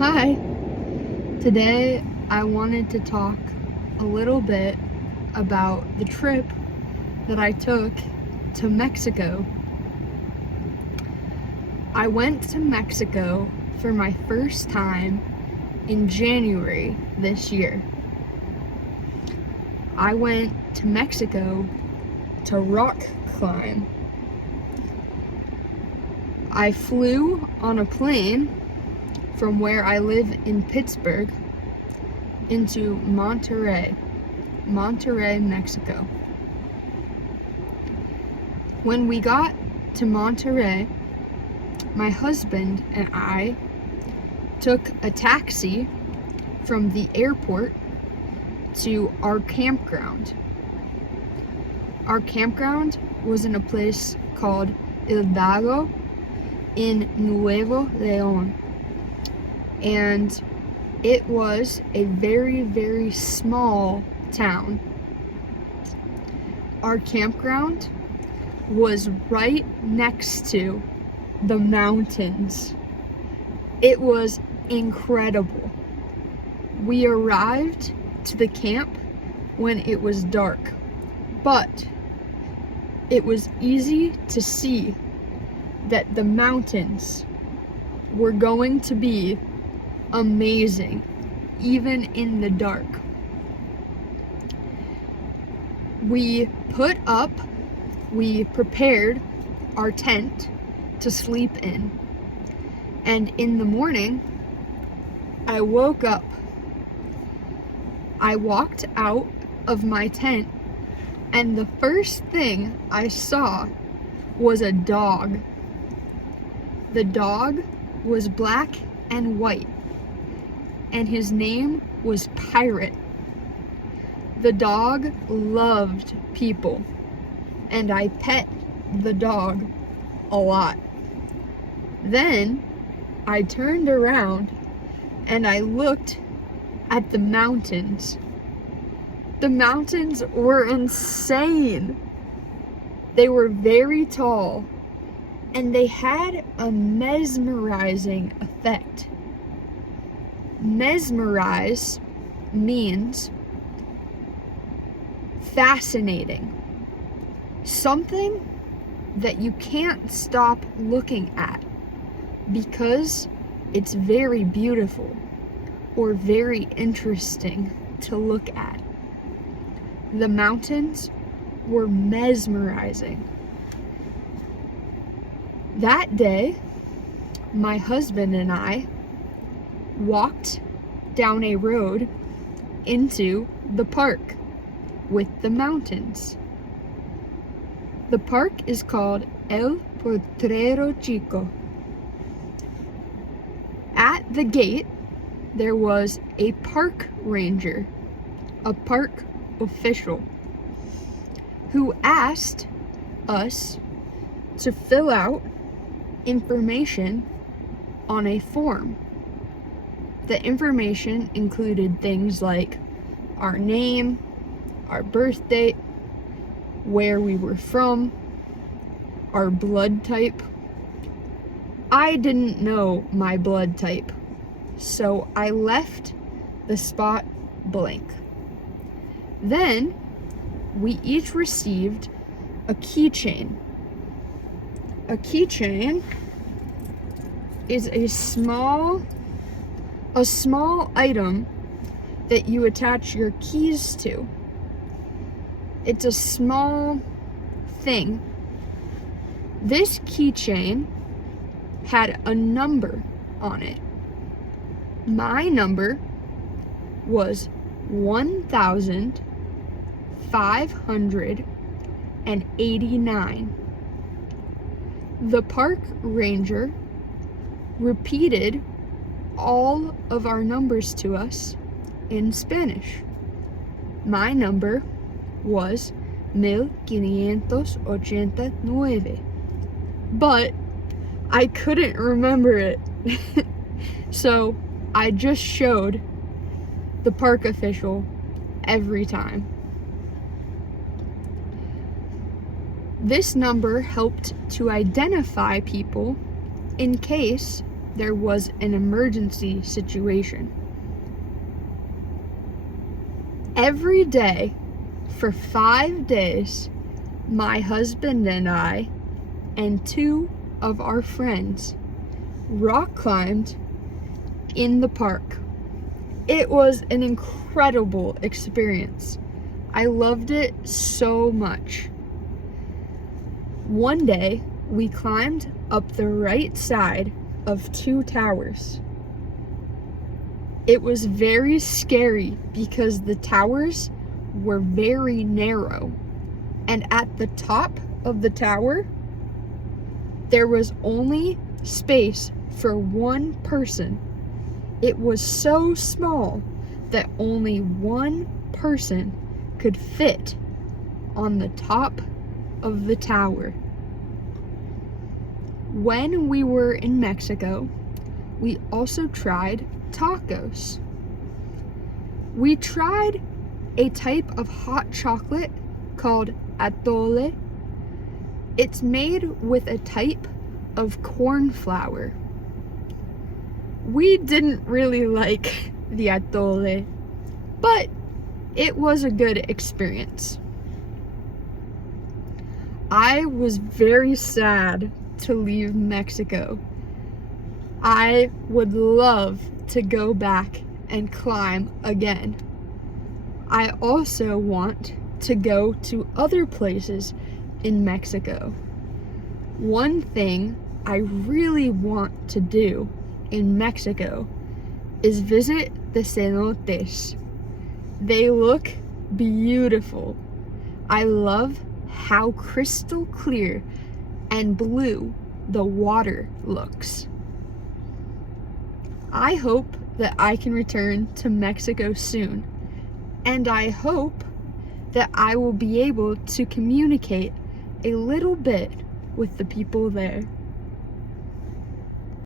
Hi! Today I wanted to talk a little bit about the trip that I took to Mexico. I went to Mexico for my first time in January this year. I went to Mexico to rock climb. I flew on a plane from where I live in Pittsburgh into Monterrey, Mexico. When we got to Monterrey, my husband and I took a taxi from the airport to our campground. Our campground was in a place called Hidalgo in Nuevo León. And it was a very, very small town. Our campground was right next to the mountains. It was incredible. We arrived to the camp when it was dark, but it was easy to see that the mountains were going to be amazing, even in the dark. We prepared our tent to sleep in. And in the morning, I woke up. I walked out of my tent, and the first thing I saw was a dog. The dog was black and white, and his name was Pirate. The dog loved people, and I pet the dog a lot. Then I turned around and I looked at the mountains. The mountains were insane. They were very tall, and they had a mesmerizing effect. Mesmerize means fascinating. Something that you can't stop looking at because it's very beautiful or very interesting to look at. The mountains were mesmerizing. That day, my husband and I walked down a road into the park with the mountains. The park is called El Potrero Chico. At the gate, there was a park ranger, a park official, who asked us to fill out information on a form. The information included things like our name, our birth date, where we were from, our blood type. I didn't know my blood type, so I left the spot blank. Then we each received a keychain. A keychain is a small item that you attach your keys to. It's a small thing. This keychain had a number on it. My number was 1,589. The park ranger repeated all of our numbers to us in Spanish. My number was 1589, but I couldn't remember it. So I just showed the park official every time. This number helped to identify people in case there was an emergency situation. Every day for 5 days, my husband and I and 2 of our friends rock climbed in the park. It was an incredible experience. I loved it so much. One day, we climbed up the right side of 2 towers. It was very scary because the towers were very narrow, and at the top of the tower, there was only space for 1 person. It was so small that only 1 person could fit on the top of the tower. When we were in Mexico, we also tried tacos. We tried a type of hot chocolate called atole. It's made with a type of corn flour. We didn't really like the atole, but it was a good experience. I was very sad to leave Mexico. I would love to go back and climb again. I also want to go to other places in Mexico. One thing I really want to do in Mexico is visit the cenotes. They look beautiful. I love how crystal clear and blue the water looks. I hope that I can return to Mexico soon, and I hope that I will be able to communicate a little bit with the people there.